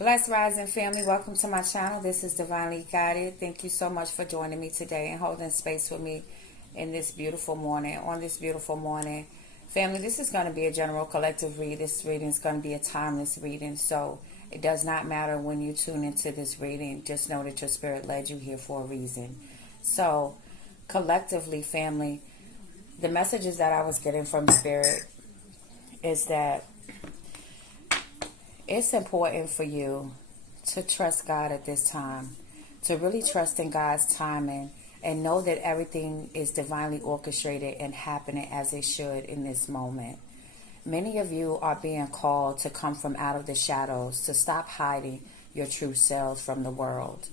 Blessed Rising family, welcome to my channel. This is Divinely Guided. Thank you so much for joining me today and holding space with me in this beautiful morning. On this beautiful morning, family, this is going to be a general collective read. This reading is going to be a timeless reading, so it does not matter when you tune into this reading. Just know that your spirit led you here for a reason. So, collectively, family, the messages that I was getting from spirit is that it's important for you to trust God at this time, to really trust in God's timing and know that everything is divinely orchestrated and happening as it should in this moment. Many of you are being called to come from out of the shadows, to stop hiding your true selves from the world.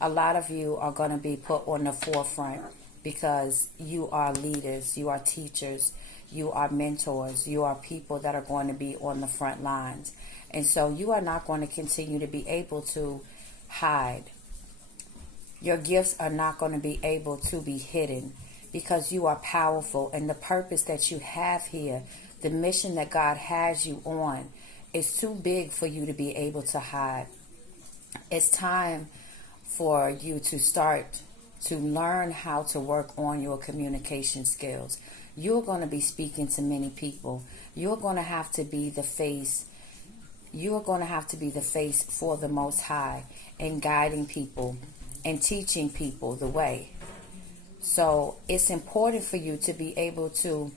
A lot of you are going to be put on the forefront because you are leaders, you are teachers, you are mentors, you are people that are going to be on the front lines. And so you are not going to continue to be able to hide. Your gifts are not going to be able to be hidden because you are powerful. And the purpose that you have here, the mission that God has you on, is too big for you to be able to hide. It's time for you to start to learn how to work on your communication skills. You're going to be speaking to many people. You're going to have to be the face. You are going to have to be the face for the Most High and guiding people and teaching people the way. So it's important for you to be able to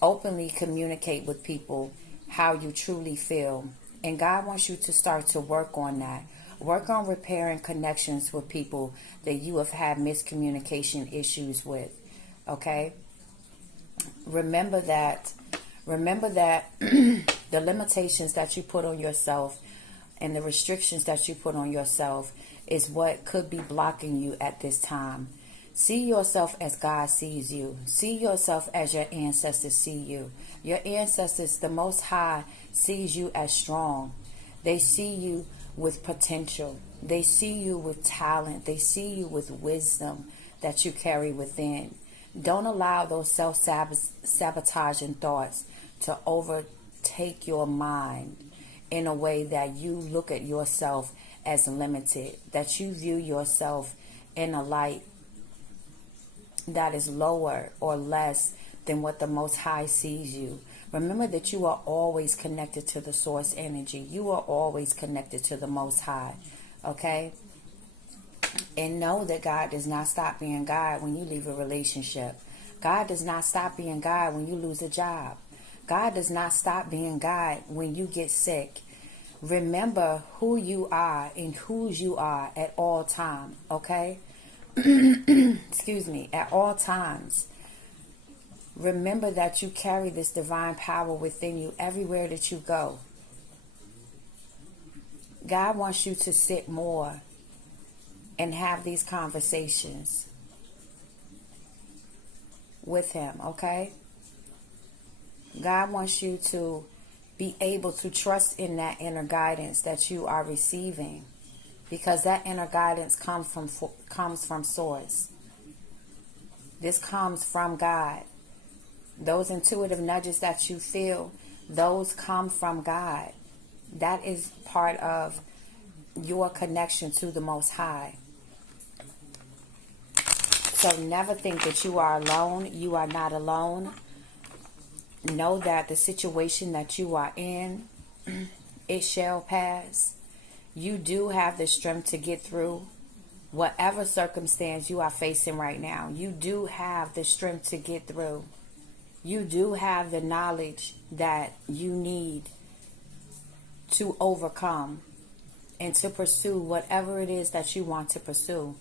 openly communicate with people how you truly feel. And God wants you to start to work on that. Work on repairing connections with people that you have had miscommunication issues with. Okay? Remember that the limitations that you put on yourself and the restrictions that you put on yourself is what could be blocking you at this time. See yourself as God sees you. See yourself as your ancestors see you. Your ancestors, the Most High, sees you as strong. They see you with potential. They see you with talent. They see you with wisdom that you carry within. Don't allow those self-sabotaging thoughts to overtake your mind in a way that you look at yourself as limited, that you view yourself in a light that is lower or less than what the Most High sees you. Remember that you are always connected to the source energy. You are always connected to the Most High. Okay? And know that God does not stop being God when you leave a relationship. God does not stop being God when you lose a job. God does not stop being God when you get sick. Remember who you are and whose you are at all times, okay? Excuse me, at all times. Remember that you carry this divine power within you everywhere that you go. God wants you to sit more and have these conversations with Him, okay? God wants you to be able to trust in that inner guidance that you are receiving, because that inner guidance comes from source. This comes from God. Those intuitive nudges that you feel, those come from God. That is part of your connection to the Most High. So never think that you are alone. You are not alone. Know that the situation that you are in, it shall pass. You do have the strength to get through whatever circumstance you are facing right now. You do have the strength to get through. You do have the knowledge that you need to overcome and to pursue whatever it is that you want to pursue.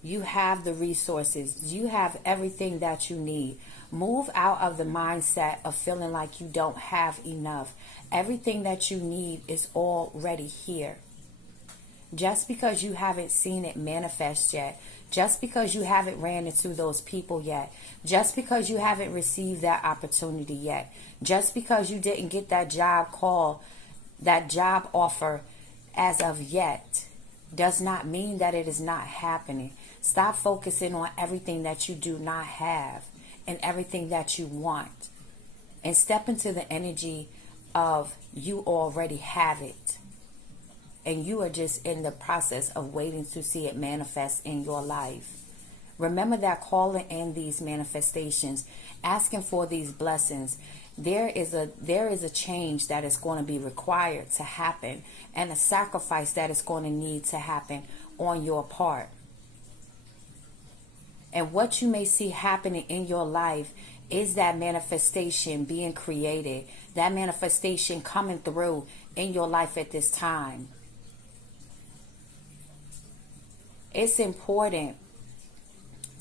You have the resources. You have everything that you need. Move out of the mindset of feeling like you don't have enough. Everything that you need is already here. Just because you haven't seen it manifest yet, just because you haven't ran into those people yet, just because you haven't received that opportunity yet, just because you didn't get that job call, that job offer as of yet, does not mean that it is not happening. Stop focusing on everything that you do not have and everything that you want, and step into the energy of you already have it. and you are just in the process of waiting to see it manifest in your life. Remember that calling in these manifestations, asking for these blessings. There is a change that is going to be required to happen, and a sacrifice that is going to need to happen on your part. And what you may see happening in your life is that manifestation being created, that manifestation coming through in your life at this time. It's important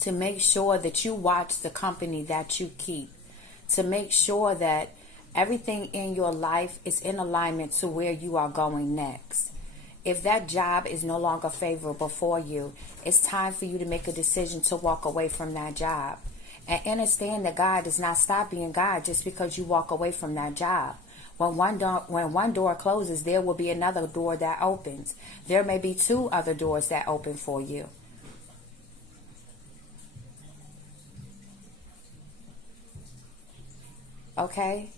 to make sure that you watch the company that you keep, to make sure that everything in your life is in alignment to where you are going next. If that job is no longer favorable for you, it's time for you to make a decision to walk away from that job. And understand that God does not stop being God just because you walk away from that job. When one door closes, there will be another door that opens. There may be 2 other doors that open for you. Okay?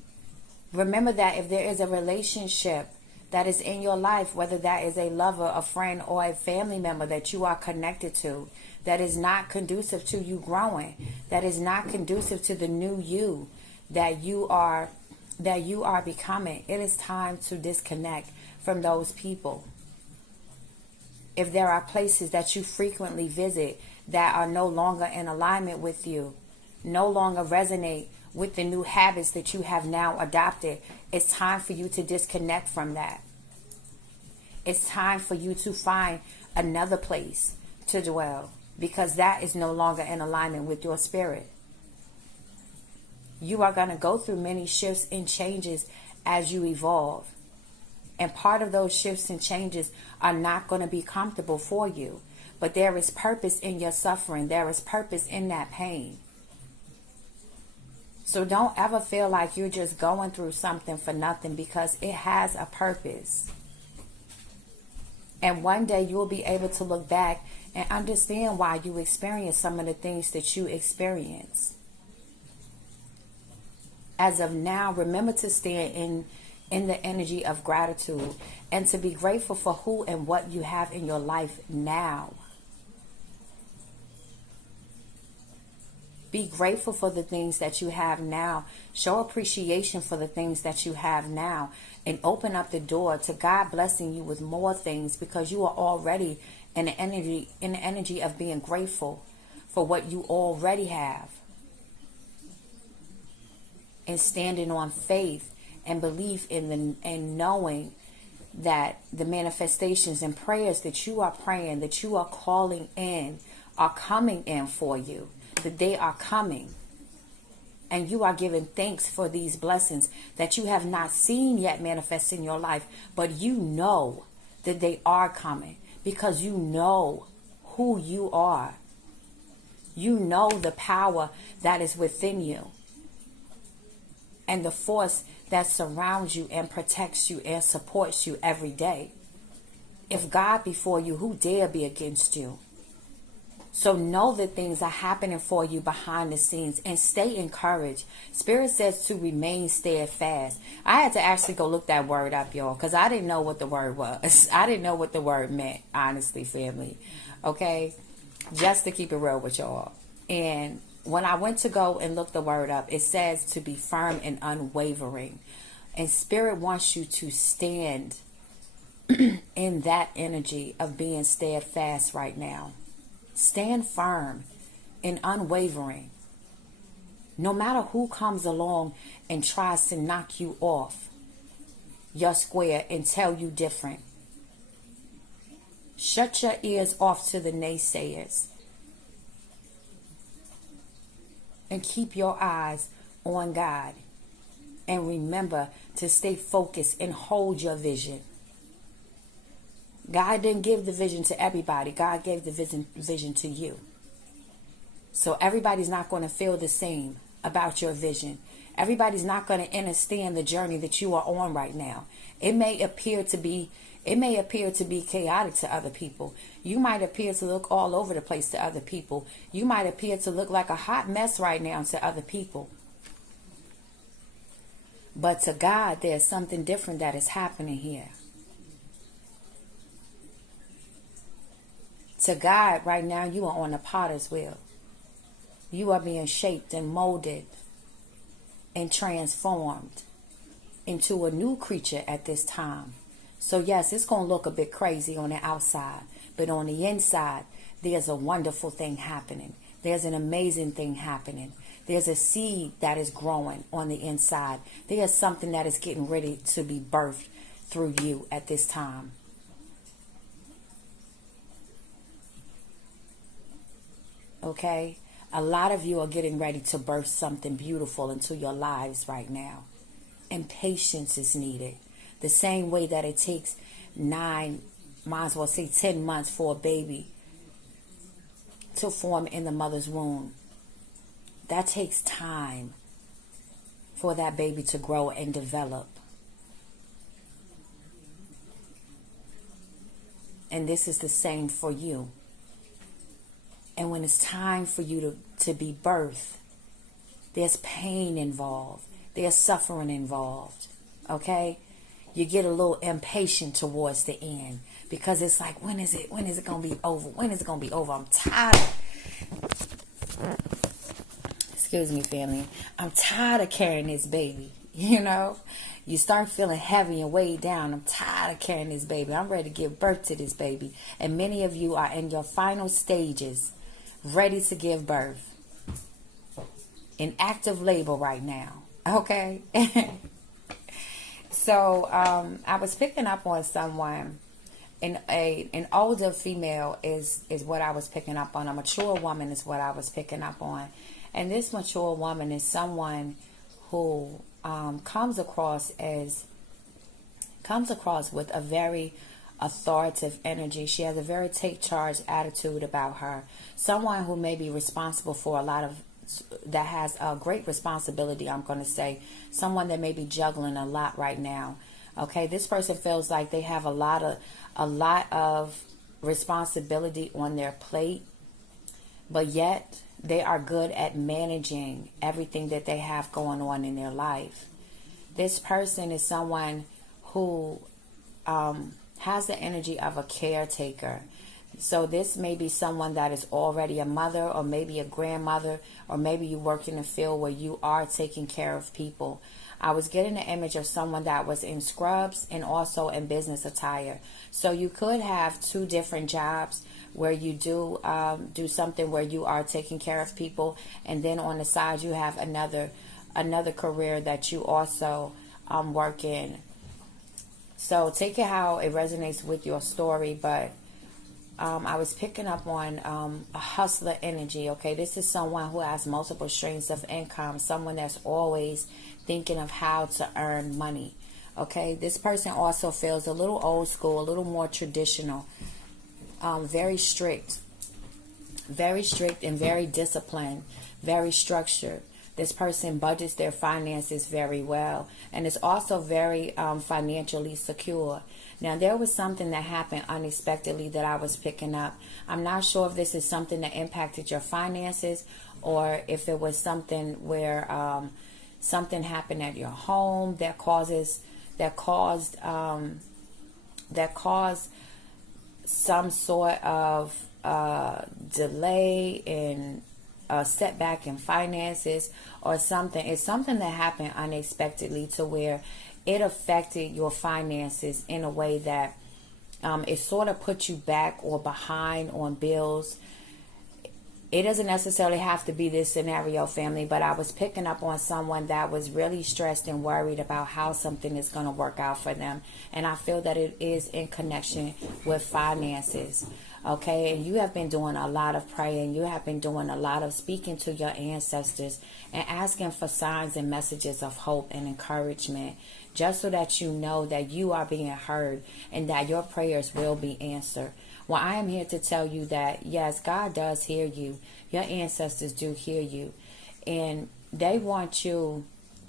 Remember that if there is a relationship that is in your life, whether that is a lover, a friend, or a family member that you are connected to, that is not conducive to you growing, that is not conducive to the new you that you are becoming, it is time to disconnect from those people. If there are places that you frequently visit that are no longer in alignment with you, no longer resonate with the new habits that you have now adopted, it's time for you to disconnect from that. It's time for you to find another place to dwell, because that is no longer in alignment with your spirit. You are going to go through many shifts and changes as you evolve. And part of those shifts and changes are not going to be comfortable for you. But there is purpose in your suffering. There is purpose in that pain. So don't ever feel like you're just going through something for nothing, because it has a purpose. And one day you will be able to look back and understand why you experienced some of the things that you experienced. As of now, remember to stay in the energy of gratitude and to be grateful for who and what you have in your life now. Be grateful for the things that you have now. Show appreciation for the things that you have now. And open up the door to God blessing you with more things, because you are already in the energy of being grateful for what you already have. And standing on faith and belief and knowing that the manifestations and prayers that you are praying, that you are calling in, are coming in for you. That they are coming, and you are giving thanks for these blessings that you have not seen yet manifest in your life, but you know that they are coming, because you know who you are. You know the power that is within you, and the force that surrounds you and protects you and supports you every day. If God be for you, who dare be against you? So know that things are happening for you behind the scenes, and stay encouraged. Spirit says to remain steadfast. I had to actually go look that word up, y'all, because I didn't know what the word was. I didn't know what the word meant, honestly, family. Okay? Just to keep it real with y'all. And when I went to go and look the word up, it says to be firm and unwavering. And Spirit wants you to stand in that energy of being steadfast right now. Stand firm and unwavering. No matter who comes along and tries to knock you off your square and tell you different. Shut your ears off to the naysayers. And keep your eyes on God. And remember to stay focused and hold your vision. God didn't give the vision to everybody. God gave the vision to you. So everybody's not going to feel the same about your vision. Everybody's not going to understand the journey that you are on right now. It may appear to be chaotic to other people. You might appear to look all over the place to other people. You might appear to look like a hot mess right now to other people. But to God, there's something different that is happening here. To God, right now, you are on the potter's wheel. You are being shaped and molded and transformed into a new creature at this time. So yes, it's going to look a bit crazy on the outside, but on the inside, there's a wonderful thing happening. There's an amazing thing happening. There's a seed that is growing on the inside. There's something that is getting ready to be birthed through you at this time. Okay? A lot of you are getting ready to birth something beautiful into your lives right now. And patience is needed. The same way that it takes 9, might as well say 10 months for a baby to form in the mother's womb. That takes time for that baby to grow and develop. And this is the same for you. And when it's time for you to be birthed, there's pain involved. There's suffering involved. Okay? You get a little impatient towards the end. Because it's like, when is it going to be over? When is it going to be over? I'm tired. Excuse me, family. I'm tired of carrying this baby. You know? You start feeling heavy and weighed down. I'm tired of carrying this baby. I'm ready to give birth to this baby. And many of you are in your final stages, ready to give birth. In active labor right now. Okay? So, I was picking up on someone. An older female is what I was picking up on. A mature woman is what I was picking up on. And this mature woman is someone who comes across with a very authoritative energy. She has a very take charge attitude about her. Someone who may be responsible for a lot of, that has a great responsibility, I'm going to say. Someone that may be juggling a lot right now. Okay, this person feels like they have a lot of responsibility on their plate, but yet they are good at managing everything that they have going on in their life. This person is someone who has the energy of a caretaker. So this may be someone that is already a mother, or maybe a grandmother, or maybe you work in a field where you are taking care of people. I was getting an image of someone that was in scrubs and also in business attire. So you could have two different jobs where you do something where you are taking care of people, and then on the side you have another career that you also work in. So take it how it resonates with your story, but I was picking up on a hustler energy. Okay, this is someone who has multiple streams of income, someone that's always thinking of how to earn money. Okay, this person also feels a little old school, a little more traditional, very strict and very disciplined, very structured. This person budgets their finances very well and is also very financially secure. Now, there was something that happened unexpectedly that I was picking up. I'm not sure if this is something that impacted your finances, or if it was something where something happened at your home that caused some sort of delay in a setback in finances or something. It's something that happened unexpectedly to where it affected your finances in a way that it sort of put you back or behind on bills. It doesn't necessarily have to be this scenario, family, but I was picking up on someone that was really stressed and worried about how something is going to work out for them. And I feel that it is in connection with finances. Okay, and you have been doing a lot of praying. You have been doing a lot of speaking to your ancestors and asking for signs and messages of hope and encouragement, just so that you know that you are being heard and that your prayers will be answered. Well, I am here to tell you that, yes, God does hear you. Your ancestors do hear you. And they want you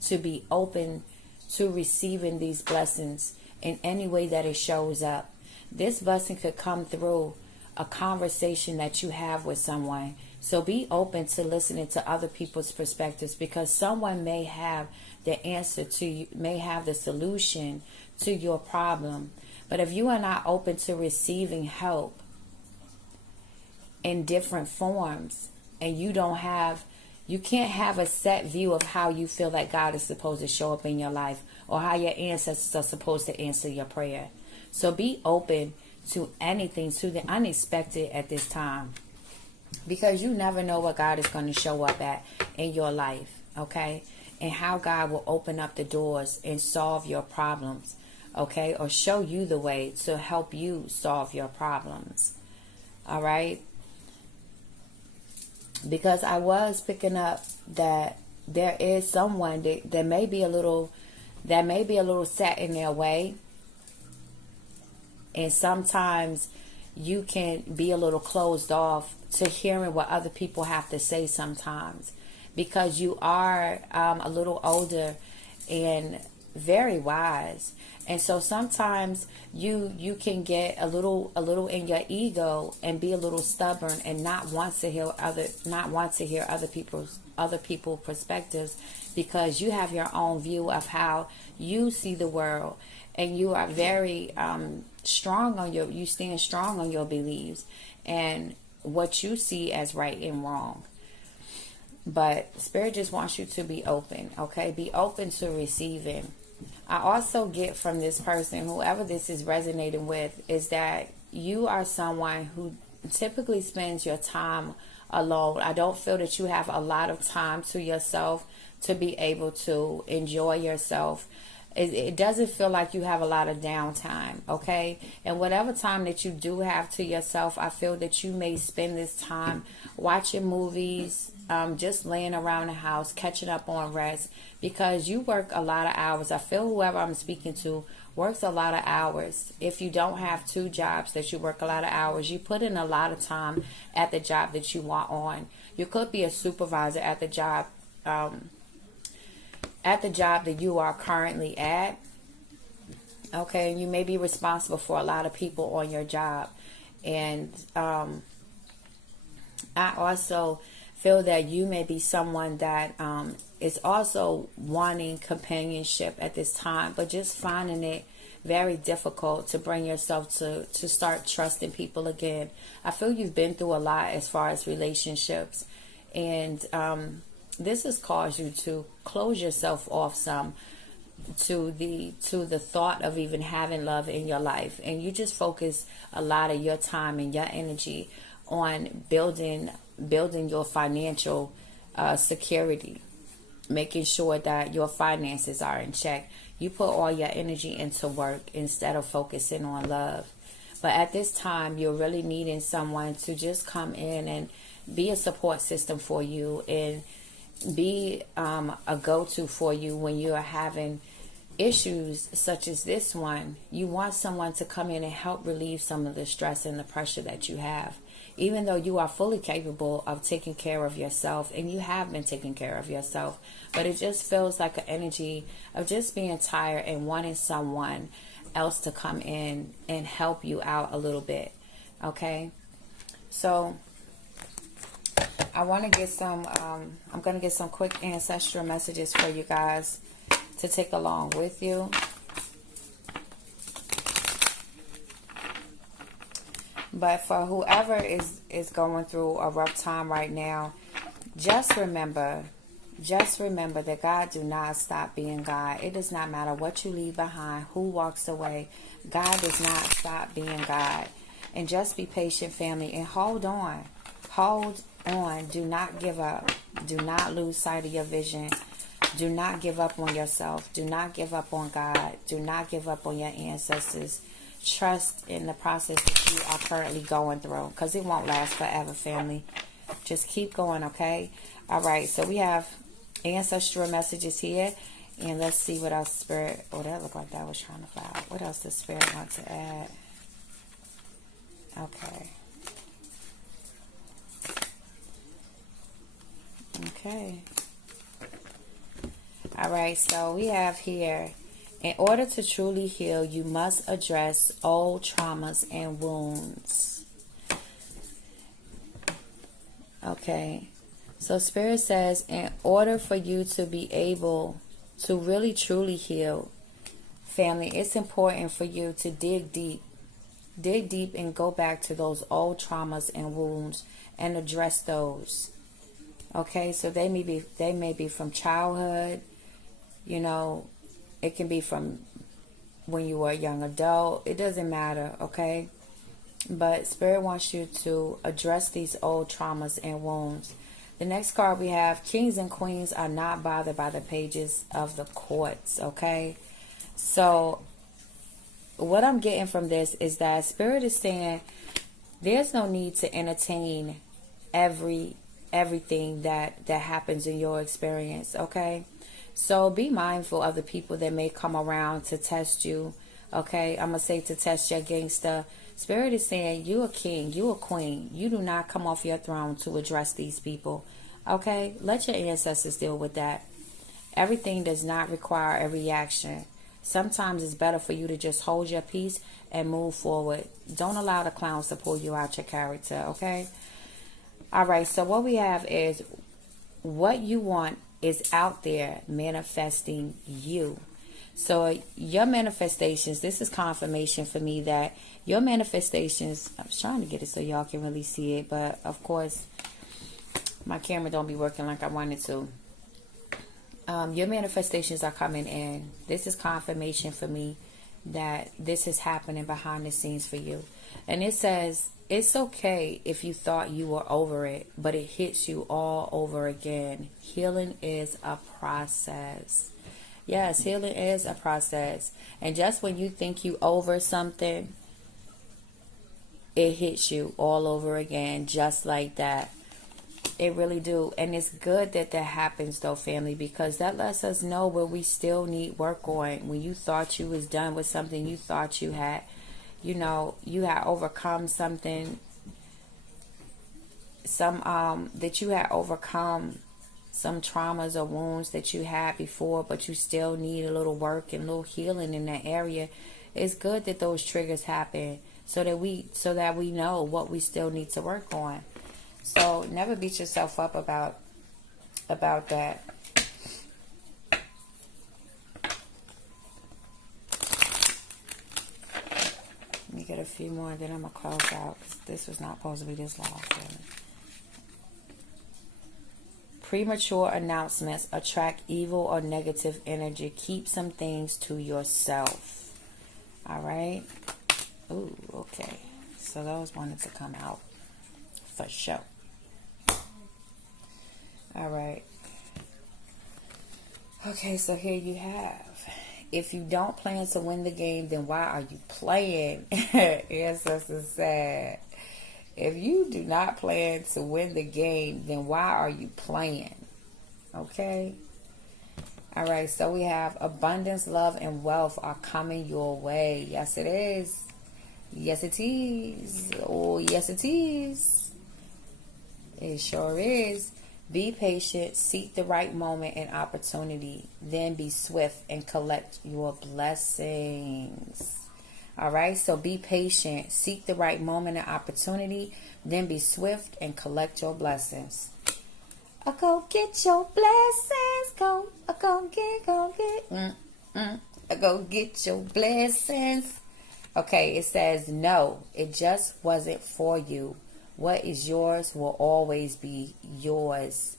to be open to receiving these blessings in any way that it shows up. This blessing could come through a conversation that you have with someone. So be open to listening to other people's perspectives, because someone may have the answer to you, may have the solution to your problem. But if you are not open to receiving help, in different forms, and you can't have a set view of how you feel that God is supposed to show up in your life, or how your ancestors are supposed to answer your prayer. So be open to anything, to the unexpected at this time, because you never know what God is going to show up at in your life, okay? And how God will open up the doors and solve your problems, okay? Or show you the way to help you solve your problems, all right? Because I was picking up that there is someone that may be a little set in their way. And sometimes you can be a little closed off to hearing what other people have to say sometimes, because you are a little older and very wise. And so sometimes you can get a little in your ego and be a little stubborn and not want to hear other people's perspectives, because you have your own view of how you see the world, and you are very you stand strong on your beliefs and what you see as right and wrong. But Spirit just wants you to be open, okay? Be open to receiving. I also get from this person, whoever this is resonating with, is that you are someone who typically spends your time alone. I don't feel that you have a lot of time to yourself to be able to enjoy yourself. It doesn't feel like you have a lot of downtime, okay? And whatever time that you do have to yourself, I feel that you may spend this time watching movies, just laying around the house, catching up on rest, because you work a lot of hours. I feel whoever I'm speaking to works a lot of hours. If you don't have two jobs that you work a lot of hours, you put in a lot of time at the job that you want on. You could be a supervisor at the job that you are currently at, okay? You may be responsible for a lot of people on your job. And I also feel that you may be someone that is also wanting companionship at this time, but just finding it very difficult to bring yourself to start trusting people again. I feel you've been through a lot as far as relationships, and this has caused you to close yourself off some to the thought of even having love in your life, and you just focus a lot of your time and your energy on building your financial security, making sure that your finances are in check. You put all your energy into work instead of focusing on love. But at this time, you're really needing someone to just come in and be a support system for you, and be a go-to for you when you're having issues such as this one. You want someone to come in and help relieve some of the stress and the pressure that you have, even though you are fully capable of taking care of yourself, and you have been taking care of yourself. But it just feels like an energy of just being tired and wanting someone else to come in and help you out a little bit, okay? So I want to get some, I'm going to get some quick ancestral messages for you guys to take along with you. But for whoever is going through a rough time right now, just remember that God do not stop being God. It does not matter what you leave behind, who walks away. God does not stop being God. And just be patient, family, and hold on. Hold on. Do not give up. Do not lose sight of your vision. Do not give up on yourself. Do not give up on God. Do not give up on your ancestors. Trust in the process that you are currently going through, because it won't last forever, family. Just keep going, okay? All right, so we have ancestral messages here, and let's see what else Spirit... Oh, that looked like that was trying to fly out. What else does Spirit want to add? Okay. Okay. All right, so we have here, in order to truly heal, you must address old traumas and wounds. Okay, so Spirit says, in order for you to be able to really truly heal, family, it's important for you to dig deep dig deep and go back to those old traumas and wounds and address those. Okay, so they may be from childhood, you know, it can be from when you were a young adult. It doesn't matter, okay? But Spirit wants you to address these old traumas and wounds. The next card we have, kings and queens are not bothered by the pages of the courts, okay? So what I'm getting from this is that Spirit is saying there's no need to entertain everything that happens in your experience, okay? So be mindful of the people that may come around to test you, okay? I'm going to say to test your gangster. Spirit is saying you a king, you a queen. You do not come off your throne to address these people, okay? Let your ancestors deal with that. Everything does not require a reaction. Sometimes it's better for you to just hold your peace and move forward. Don't allow the clowns to pull you out your character, okay? All right, so what we have is what you want is out there manifesting you. So your manifestations, this is confirmation for me that your manifestations, I was trying to get it so y'all can really see it, but of course my camera don't be working like I wanted to. Your manifestations are coming in. This is confirmation for me that this is happening behind the scenes for you. And it says, it's okay if you thought you were over it, but it hits you all over again. Healing is a process. Yes, healing is a process. And just when you think you over something, it hits you all over again, just like that. It really do. And it's good that that happens though, family, because that lets us know where we still need work on. When you thought you was done with something, you thought you had, you know, you had overcome something, that you had overcome some traumas or wounds that you had before, but you still need a little work and a little healing in that area. It's good that those triggers happen so that we know what we still need to work on. So never beat yourself up about that. Let me get a few more, then I'm going to close out, because this was not supposed to be this long. Premature announcements attract evil or negative energy. Keep some things to yourself. All right? Ooh, okay. So those wanted to come out for sure. All right. Okay, so here you have. If you don't plan to win the game, then why are you playing? Ancestors said, if you do not plan to win the game, then why are you playing? Okay. All right, so we have abundance, love, and wealth are coming your way. Yes, it is. Yes, it is. Oh, yes, it is. It sure is. Be patient, seek the right moment and opportunity, then be swift and collect your blessings. All right, so be patient, seek the right moment and opportunity, then be swift and collect your blessings. Go get your blessings, go get, go get your blessings. Okay, it says no, it just wasn't for you. What is yours will always be yours.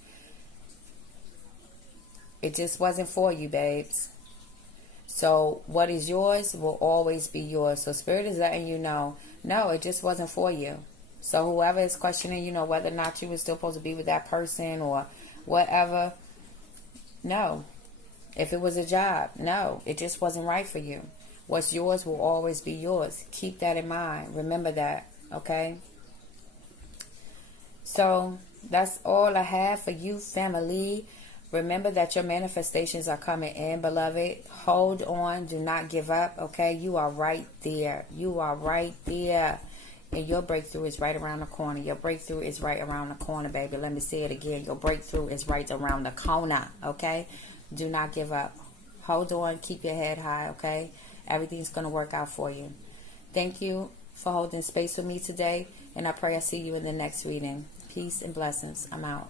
It just wasn't for you, babes. So what is yours will always be yours. So Spirit is letting you know, no, it just wasn't for you. So whoever is questioning, you know, whether or not you were still supposed to be with that person or whatever, no. If it was a job, no, it just wasn't right for you. What's yours will always be yours. Keep that in mind. Remember that, okay? So that's all I have for you, family. Remember that your manifestations are coming in, beloved. Hold on. Do not give up, okay? You are right there. You are right there. And your breakthrough is right around the corner. Your breakthrough is right around the corner, baby. Let me say it again. Your breakthrough is right around the corner, okay? Do not give up. Hold on. Keep your head high, okay? Everything's going to work out for you. Thank you for holding space with me today. And I pray I see you in the next reading. Peace and blessings. I'm out.